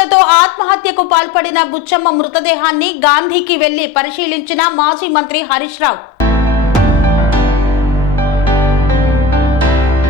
వేధింపులతో ఆత్మహత్యకు పాల్పడిన బుచ్చమ్మ మృతదేహాన్ని గాంధీకి వెళ్లి పరిశీలించిన మాజీ మంత్రి హరీష్ రావు.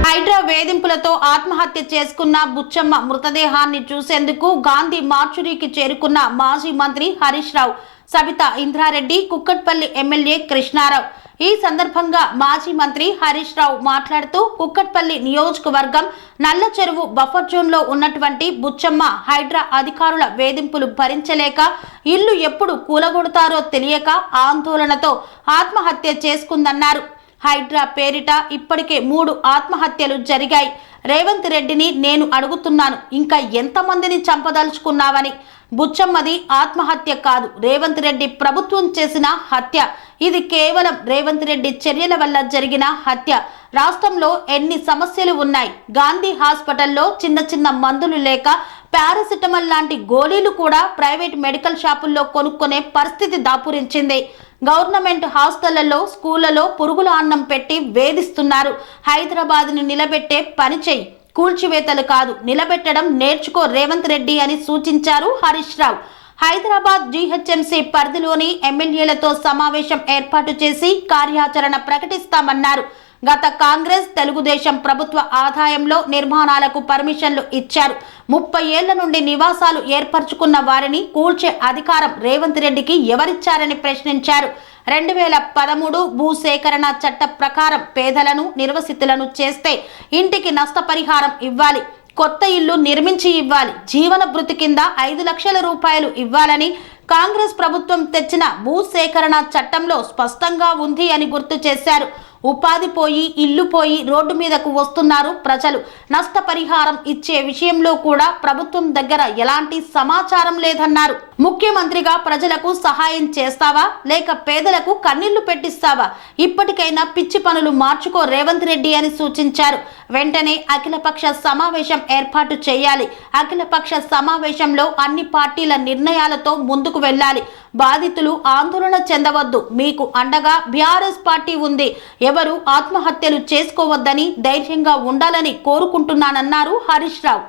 హైడ్రా వేధింపులతో ఆత్మహత్య చేసుకున్న బుచ్చమ్మ మృతదేహాన్ని చూసేందుకు గాంధీ మార్చురీకి చేరుకున్న మాజీ మంత్రి హరీష్ రావు, సబితా ఇంద్రారెడ్డి, కుక్కట్పల్లి ఎమ్మెల్యే కృష్ణారావు. ఈ సందర్భంగా మాజీ మంత్రి హరీష్ రావు మాట్లాడుతూ కుక్కట్పల్లి నియోజకవర్గం నల్ల చెరువు బఫర్ జోన్ లో ఉన్నటువంటి బుచ్చమ్మ హైడ్రా అధికారుల వేధింపులు భరించలేక ఇల్లు ఎప్పుడు కూలగొడతారో తెలియక ఆందోళనతో ఆత్మహత్య చేసుకుందన్నారు. హైడ్రా పేరిట ఇప్పటికే 3 ఆత్మహత్యలు జరిగాయి. రేవంత్ రెడ్డిని నేను అడుగుతున్నాను, ఇంకా ఎంతమందిని చంపదలుచుకున్నావని. బుచ్చమ్మది ఆత్మహత్య కాదు, రేవంత్ రెడ్డి ప్రభుత్వం చేసిన హత్య. ఇది కేవలం రేవంత్ రెడ్డి చర్యల వల్ల జరిగిన హత్య. రాష్ట్రంలో ఎన్ని సమస్యలు ఉన్నాయి. గాంధీ హాస్పిటల్లో చిన్న మందులు లేక పారాసిటమాల్ లాంటి గోళీలు కూడా ప్రైవేట్ మెడికల్ షాపుల్లో కొనుక్కునే పరిస్థితి దాపురించింది. గవర్నమెంట్ హాస్టళ్లలో, స్కూళ్లలో పురుగుల అన్నం పెట్టి వేధిస్తున్నారు. హైదరాబాద్ని నిలబెట్టే పని చెయ్యి, కూల్చివేతలు కాదు, నిలబెట్టడం నేర్చుకో రేవంత్ రెడ్డి అని సూచించారు హరీష్ రావు. హైదరాబాద్ జీహెచ్ఎంసీ పరిధిలోని ఎమ్మెల్యేలతో సమావేశం ఏర్పాటు చేసి కార్యాచరణ ప్రకటిస్తామన్నారు. గత కాంగ్రెస్, తెలుగుదేశం ప్రభుత్వ ఆదాయంలో నిర్మాణాలకు పర్మిషన్లు ఇచ్చారు. 30 ఏళ్ల నుండి నివాసాలు ఏర్పరచుకున్న వారిని కూల్చే అధికారం రేవంత్ రెడ్డికి ఎవరిచ్చారని ప్రశ్నించారు. 2013 భూసేకరణ చట్ట ప్రకారం పేదలను, నిర్వసితులను చేస్తే ఇంటికి నష్టపరిహారం ఇవ్వాలి, కొత్త ఇల్లు నిర్మించి ఇవ్వాలి, జీవన భృతి కింద 5 లక్షల రూపాయలు ఇవ్వాలని కాంగ్రెస్ ప్రభుత్వం తెచ్చిన భూసేకరణ చట్టంలో స్పష్టంగా ఉంది అని గుర్తు చేశారు. ఉపాధి పోయి, ఇల్లు పోయి రోడ్డు మీదకు వస్తున్నారు ప్రజలు. నష్టపరిహారం ఇచ్చే విషయంలో కూడా ప్రభుత్వం దగ్గర ఎలాంటి సమాచారం లేదన్నారు. ముఖ్యమంత్రిగా ప్రజలకు సహాయం చేస్తావా, లేక పేదలకు కన్నీళ్లు పెట్టిస్తావా? ఇప్పటికైనా పిచ్చి పనులు మార్చుకో రేవంత్ రెడ్డి అని సూచించారు. వెంటనే అఖిలపక్ష సమావేశం ఏర్పాటు చేయాలి. అఖిలపక్ష సమావేశంలో అన్ని పార్టీల నిర్ణయాలతో ముందుకు వెళ్ళాలి. బాధితులు ఆందోళన చెందవద్దు, మీకు అండగా బీఆర్ఎస్ పార్టీ ఉంది. ఎవరు ఆత్మహత్యలు చేసుకోవద్దని, ధైర్యంగా ఉండాలని కోరుకుంటున్నానన్నారు హరీష్ రావు.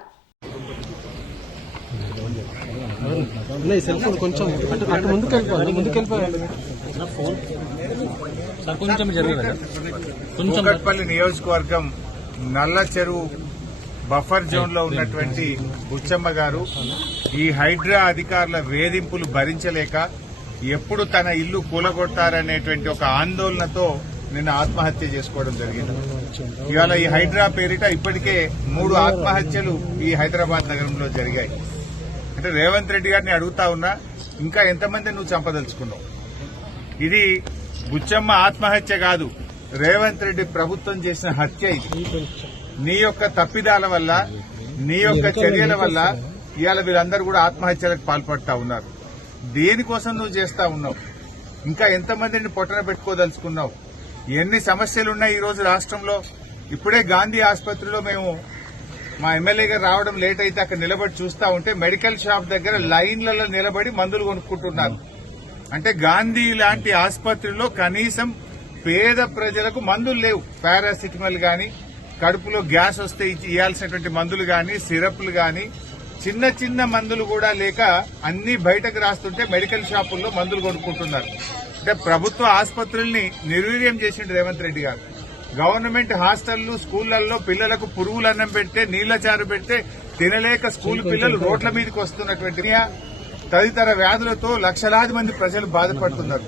కుక్కట్పల్లి నియోజకవర్గం నల్ల చెరువు బఫర్ జోన్ లో ఉన్నటువంటి బుచ్చమ్మ గారు ఈ హైడ్రా అధికారుల వేధింపులు భరించలేక ఎప్పుడు తన ఇల్లు కూలగొట్టారనేటువంటి ఒక ఆందోళనతో నిన్న ఆత్మహత్య చేసుకోవడం జరిగింది. ఇవాళ ఈ హైడ్రా పేరిట ఇప్పటికే 3 ఆత్మహత్యలు ఈ హైదరాబాద్ నగరంలో జరిగాయి. అంటే రేవంత్ రెడ్డి గారిని అడుగుతా ఉన్నా, ఇంకా ఎంతమంది నువ్వు చంపదలుచుకున్నావు? ఇది బుచ్చమ్మ ఆత్మహత్య కాదు, రేవంత్ రెడ్డి ప్రభుత్వం చేసిన హత్య. ఇది నీ యొక్క తప్పిదాల వల్ల, నీ యొక్క చర్యల వల్ల ఇవాళ వీళ్ళందరూ కూడా ఆత్మహత్యలకు పాల్పడతా ఉన్నారు. దేనికోసం నువ్వు చేస్తా ఉన్నావు? ఇంకా ఎంతమందిని పొట్టన పెట్టుకోదలుచుకున్నావు? ఎన్ని సమస్యలున్నాయి ఈ రోజు రాష్ట్రంలో. ఇప్పుడే గాంధీ ఆసుపత్రిలో మేము మా ఎమ్మెల్యే గారు రావడం లేట్ అయితే అక్కడ నిలబడి చూస్తా ఉంటే మెడికల్ షాప్ దగ్గర లైన్లలో నిలబడి మందులు కొనుక్కుంటున్నారు. అంటే గాంధీ లాంటి ఆసుపత్రిలో కనీసం పేద ప్రజలకు మందులు లేవు. పారాసిటమాల్ గాని, కడుపులో గ్యాస్ వస్తే ఇవ్వాల్సినటువంటి మందులు గాని, సిరప్లు గాని, చిన్న మందులు కూడా లేక అన్ని బయటకు రాస్తుంటే మెడికల్ షాపుల్లో మందులు కొనుక్కుంటున్నారు. అంటే ప్రభుత్వ ఆసుపత్రుల్ని నిర్వీర్యం చేసిండు రేవంత్ రెడ్డి గారు. గవర్నమెంట్ హాస్టళ్లు, స్కూళ్లలో పిల్లలకు పురుగులు అన్నం పెడితే, నీళ్ల చారు పెడితే తినలేక స్కూల్ పిల్లలు రోడ్ల మీదకి వస్తున్నటువంటి తదితర వ్యాధులతో లక్షలాది మంది ప్రజలు బాధపడుతున్నారు.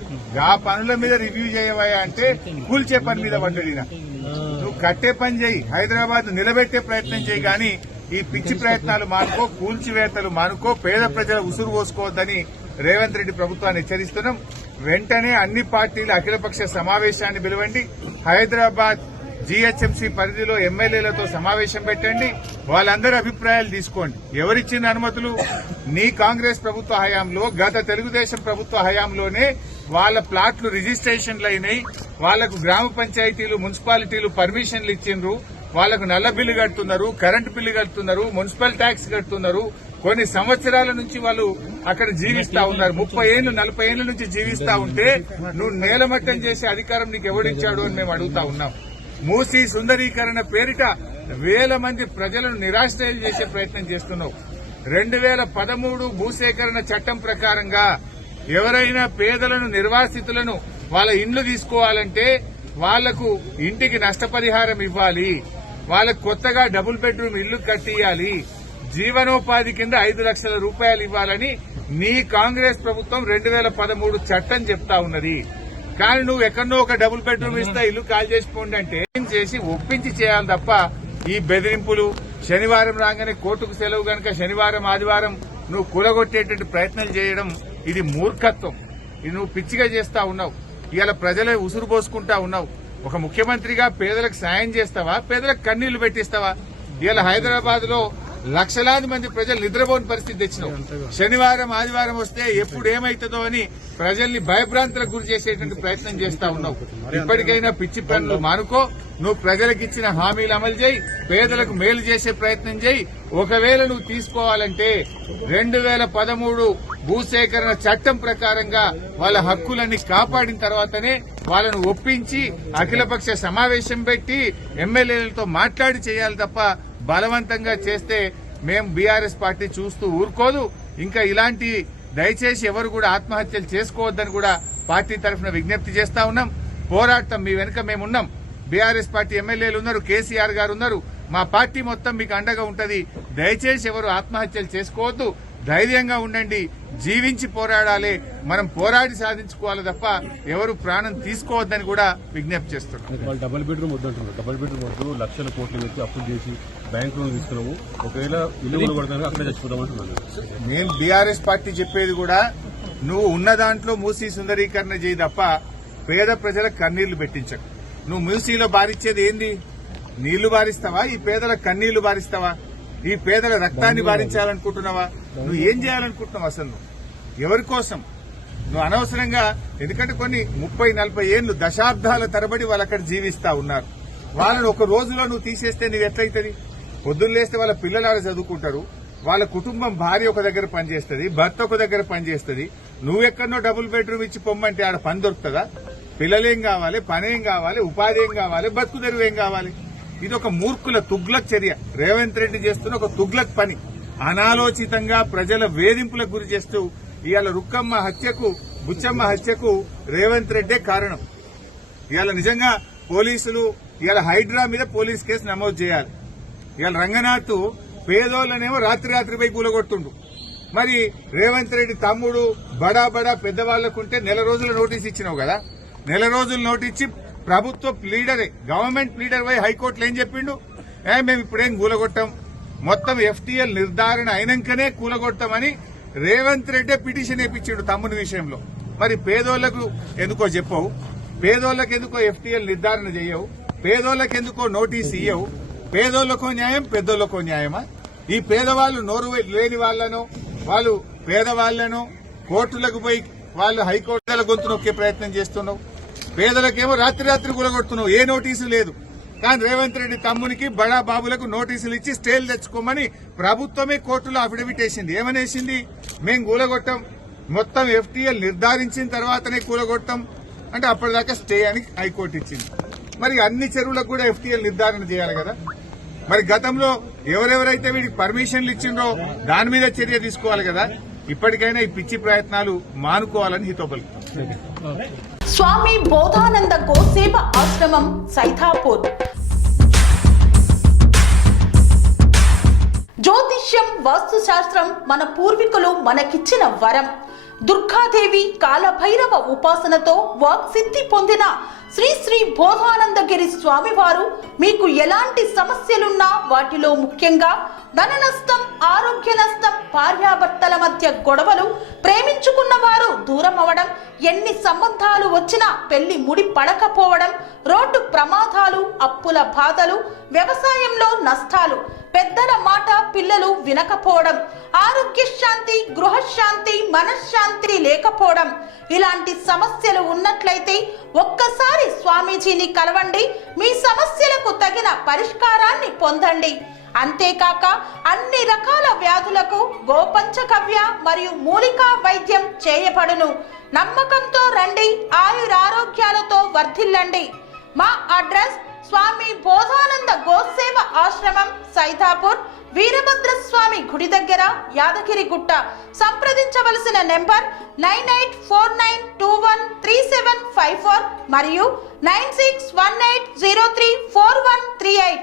ఆ పనుల మీద రివ్యూ చేయవా అంటే కూల్చే పని మీద పడ్డడినా. నువ్వు కట్టే పని చేయి, హైదరాబాద్ నిలబెట్టే ప్రయత్నం చేయి, గాని ఈ పిచ్చి ప్రయత్నాలు మానుకో, కూల్చివేతలు మానుకో, పేద ప్రజల ఉసురు పోసుకోవద్దని రేవంత్ రెడ్డి ప్రభుత్వాన్ని హెచ్చరిస్తున్నాం. వెంటనే అన్ని పార్టీల అఖిలపక్ష సమావేశాన్ని పిలవండి. హైదరాబాద్ జీహెచ్ఎంసీ పరిధిలో ఎమ్మెల్యేలతో సమావేశం పెట్టండి. వాళ్ళందరి అభిప్రాయాలు తీసుకోండి. ఎవరిచ్చిన అనుమతులు? నీ కాంగ్రెస్ ప్రభుత్వ హయాంలో, గత తెలుగుదేశం ప్రభుత్వ హయాంలోనే వాళ్ళ ప్లాట్లు రిజిస్ట్రేషన్లు అయినాయి. వాళ్లకు గ్రామ పంచాయతీలు, మున్సిపాలిటీలు పర్మిషన్లు ఇచ్చిండ్రు. వాళ్లకు నల్ల బిల్లు కడుతున్నారు, కరెంటు బిల్లు కడుతున్నారు, మున్సిపల్ ట్యాక్స్ కడుతున్నారు. కొన్ని సంవత్సరాల నుంచి వాళ్ళు అక్కడ జీవిస్తా ఉన్నారు. 30 ఏళ్లు 40 ఏళ్ల నుంచి జీవిస్తా ఉంటే నువ్వు నేలమట్టం చేసే అధికారం నీకు ఎవడిచ్చాడు అని మేము అడుగుతా ఉన్నాం. మూసీ సుందరీకరణ పేరిట వేల మంది ప్రజలను నిరాశ్రయం చేసే ప్రయత్నం చేస్తున్నావు. 2013 భూసేకరణ చట్టం ప్రకారంగా ఎవరైనా పేదలను నిర్వాసితులను వాళ్ళ ఇండ్లు తీసుకోవాలంటే వాళ్లకు ఇంటికి నష్టపరిహారం ఇవ్వాలి, వాళ్ళకు కొత్తగా డబుల్ బెడ్రూమ్ ఇల్లు కట్టియాలి, జీవనోపాధి కింద 5 లక్షల రూపాయలు ఇవ్వాలని నీ కాంగ్రెస్ ప్రభుత్వం 2013 చట్టం చెప్తా ఉన్నది. కానీ నువ్వు ఎక్కడో ఒక డబుల్ బెడ్రూమ్ ఇస్తా ఇల్లు కాల్ చేసిపోండి అంటే చేసి ఒప్పించి చేయాలి తప్ప ఈ బెదిరింపులు, శనివారం రాగానే కోర్టుకు సెలవు గనక శనివారం ఆదివారం నువ్వు కూలగొట్టేటువంటి ప్రయత్నాలు చేయడం ఇది మూర్ఖత్వం. ఇది నువ్వు పిచ్చిగా చేస్తా ఉన్నావు. ఇవాళ ప్రజలే ఉసురు పోసుకుంటా ఉన్నావు. ఒక ముఖ్యమంత్రిగా పేదలకు సాయం చేస్తావా, పేదలకు కన్నీళ్లు పెట్టిస్తావా? ఇవాళ హైదరాబాద్ లో లక్షలాది మంది ప్రజలు నిద్రపోని పరిస్థితి తెచ్చినావు. శనివారం ఆదివారం వస్తే ఎప్పుడు ఏమైతుందో అని ప్రజల్ని భయభ్రాంతులకు గురి చేసేటువంటి ప్రయత్నం చేస్తా ఉన్నావు. ఇప్పటికైనా పిచ్చి పనులు మానుకో. నువ్వు ప్రజలకు ఇచ్చిన హామీలు అమలు చేయి, పేదలకు మేలు చేసే ప్రయత్నం చేయి. ఒకవేళ నువ్వు తీసుకోవాలంటే 2013 భూసేకరణ చట్టం ప్రకారంగా వాళ్ళ హక్కులన్నీ కాపాడిన తర్వాతనే వాళ్ళను ఒప్పించి అఖిలపక్ష సమావేశం పెట్టి ఎమ్మెల్యేలతో మాట్లాడి చేయాలి తప్ప బలవంతంగా చేస్తే మేం బీఆర్ఎస్ పార్టీ చూస్తూ ఊరుకోదు. ఇంకా ఇలాంటి దయచేసి ఎవరు కూడా ఆత్మహత్యలు చేసుకోవద్దని కూడా పార్టీ తరఫున విజ్ఞప్తి చేస్తా ఉన్నాం. పోరాటం మీ వెనుక మేమున్నాం. బీఆర్ఎస్ పార్టీ ఎమ్మెల్యేలు ఉన్నారు, కేసీఆర్ గారు ఉన్నారు. మా పార్టీ మొత్తం మీకు అండగా ఉంటది. దయచేసి ఎవరు ఆత్మహత్యలు చేసుకోవద్దు, ధైర్యంగా ఉండండి, జీవించి పోరాడాలి. మనం పోరాడి సాధించుకోవాలి తప్ప ఎవరు ప్రాణం తీసుకోవద్దని కూడా విజ్ఞప్తి చేస్తున్నాం. డబుల్ బెడ్రూమ్ వద్దంటున్నారు. డబుల్ బెడ్రూమ్ వద్దు, లక్షల కోట్లు పెట్టి అప్పులు చేసి బ్యాంక్ లోన్ తీసుకున్నాము, ఒకవేళ ఇల్లు కొనగొడతాను అక్కడే చచ్చిపోతామంటున్నాను. మేము బీఆర్ఎస్ పార్టీ చెప్పేది కూడా నువ్వు ఉన్న దాంట్లో మూసీ సుందరీకరణ చేయి తప్ప పేద ప్రజలకు కన్నీళ్లు పెట్టించకు. నువ్వు మూసీలో బారిచ్చేది ఏంది? నీళ్లు బారిస్తావా? ఈ పేదల కన్నీళ్లు బారిస్తావా? ఈ పేదల రక్తాన్ని బారించాలనుకుంటున్నావా? నువ్వు ఏం చేయాలనుకుంటున్నావు అసలు? నువ్వు ఎవరి కోసం? నువ్వు అనవసరంగా, ఎందుకంటే కొన్ని 30-40 ఏళ్లు దశాబ్దాల తరబడి వాళ్ళు అక్కడ జీవిస్తా ఉన్నారు. వాళ్ళని ఒక రోజులో నువ్వు తీసేస్తే నువ్వు ఎట్లయితుంది? పొద్దున్న లేస్తే వాళ్ళ పిల్లలు ఆడ చదువుకుంటారు, వాళ్ళ కుటుంబం భార్య ఒక దగ్గర పనిచేస్తుంది, భర్త ఒక దగ్గర పనిచేస్తుంది. నువ్వెక్కడనో డబుల్ బెడ్రూమ్ ఇచ్చి పొమ్మంటే ఆడ పని దొరుకుతుందా? పిల్లలేం కావాలి, పనేం కావాలి, ఉపాధి ఏం కావాలి, బతుకు తెరువు ఏం కావాలి? ఇది ఒక మూర్ఖుల తుగ్లక్ చర్య. రేవంత్ రెడ్డి చేస్తున్న ఒక తుగ్లక్ పని. అనాలోచితంగా ప్రజల వేధింపులకు గురి చేస్తూ ఇవాళ రుక్కమ్మ హత్యకు, బుచ్చమ్మ హత్యకు రేవంత్ రెడ్డే కారణం. ఇవాళ నిజంగా పోలీసులు ఇవాళ హైడ్రా మీద పోలీస్ కేసు నమోదు చేయాలి. ఇవాళ రంగనాథ్ పేదోళ్లనేమో రాత్రి పోయి కూలగొట్టుండు. మరి రేవంత్ రెడ్డి తమ్ముడు బడా పెద్దవాళ్లకుంటే 1 రోజుల నోటీస్ ఇచ్చినావు కదా. 1 రోజుల నోటీస్ ప్రభుత్వ లీడరే, గవర్నమెంట్ లీడర్ పోయి హైకోర్టులో ఏం చెప్పిండు? మేము ఇప్పుడేం కూలగొట్టాం, మొత్తం ఎఫ్టీఎల్ నిర్ధారణ అయినాకనే కూలగొట్టామని రేవంత్ రెడ్డి పిటిషన్ వేయించాడు తమ్ముని విషయంలో. మరి పేదోళ్లకు ఎందుకో చెప్పవు, పేదోళ్లకు ఎందుకో ఎఫ్టీఎల్ నిర్ధారణ చేయవు, పేదోళ్లకు ఎందుకో నోటీస్ ఇయ్యవు. పేదోళ్లకో న్యాయం, పెద్దోళ్లకో న్యాయమా? ఈ పేదవాళ్లు నోరు లేని వాళ్లను, వాళ్ళు పేదవాళ్లను కోర్టులకు పోయి వాళ్ళు హైకోర్టుల గొంతు నొక్కే ప్రయత్నం చేస్తున్నావు. పేదలకేమో రాత్రి కూలగొడుతున్నావు, ఏ నోటీసు లేదు. కానీ రేవంత్ రెడ్డి తమ్మునికి, బడా బాబులకు నోటీసులు ఇచ్చి స్టేలు తెచ్చుకోమని ప్రభుత్వమే కోర్టులో అఫిడవిట్ వేసింది. ఏమనేసింది? మేం కూలగొట్టాం, మొత్తం ఎఫ్టీఎల్ నిర్ధారించిన తర్వాతనే కూలగొట్టాం అంటే అప్పటిదాకా స్టే అని హైకోర్టు ఇచ్చింది. మరి అన్ని చెరువులకు కూడా ఎఫ్టీఎల్ నిర్ధారణ చేయాలి కదా. మరి గతంలో ఎవరెవరైతే వీడికి పర్మిషన్లు ఇచ్చిండ్రో దాని మీద చర్య తీసుకోవాలి కదా. ఇప్పటికైనా ఈ పిచ్చి ప్రయత్నాలు మానుకోవాలని హితోపలు. స్వామి బోధానంద గోసేవ ఆశ్రమం, సైథాపూర్. జ్యోతిష్యం, వాస్తుశాస్త్రం మన పూర్వీకులు మనకిచ్చిన వరం. దుర్గాదేవి, కాలభైరవ ఉపాసనతో వాక్సిద్ధి పొందిన శ్రీ బోధానందగిరి స్వామివారు మీకు ఎలాంటి సమస్యలున్నా, వాటిలో ముఖ్యంగా ధన నష్టం, ఆరోగ్య నష్టం, భార్యాభర్తల మధ్య గొడవలు, ప్రేమించుకున్న వారు దూరం అవడం, ఎన్ని సంబంధాలు వచ్చినా పెళ్లి ముడి పడకపోవడం, రోడ్డు ప్రమాదాలు, అప్పుల బాధలు, వ్యవసాయంలో నష్టాలు, పెద్దల మాట పిల్లలు వినకపోవడం, ఆరోగ్య శాంతి, గృహశాంతి, మనశ్శాంతి లేకపోవడం, ఇలాంటి సమస్యలు ఉన్నట్లయితే ఒక్కసారి స్వామీజీని కలవండి. మీ సమస్యలకు తగిన పరిష్కారాన్ని పొందండి. అంతేకాక అన్ని రకాల వ్యాధులకు గోపంచకవ్య మరియు మూలికా వైద్యం చేయబడును. నమ్మకంతో రండి, ఆయురారోగ్యాలతో వర్ధిల్లండి. మా అడ్రస్ స్వామి బోధానంద గోసేవ ఆశ్రమం, ఆశ్రమం, సైతాపూర్, వీరభద్రస్వామి గుడి దగ్గర, యాదగిరిగుట్ట. సంప్రదించవలసిన నెంబర్ 9849213754 మరియు 9618034138.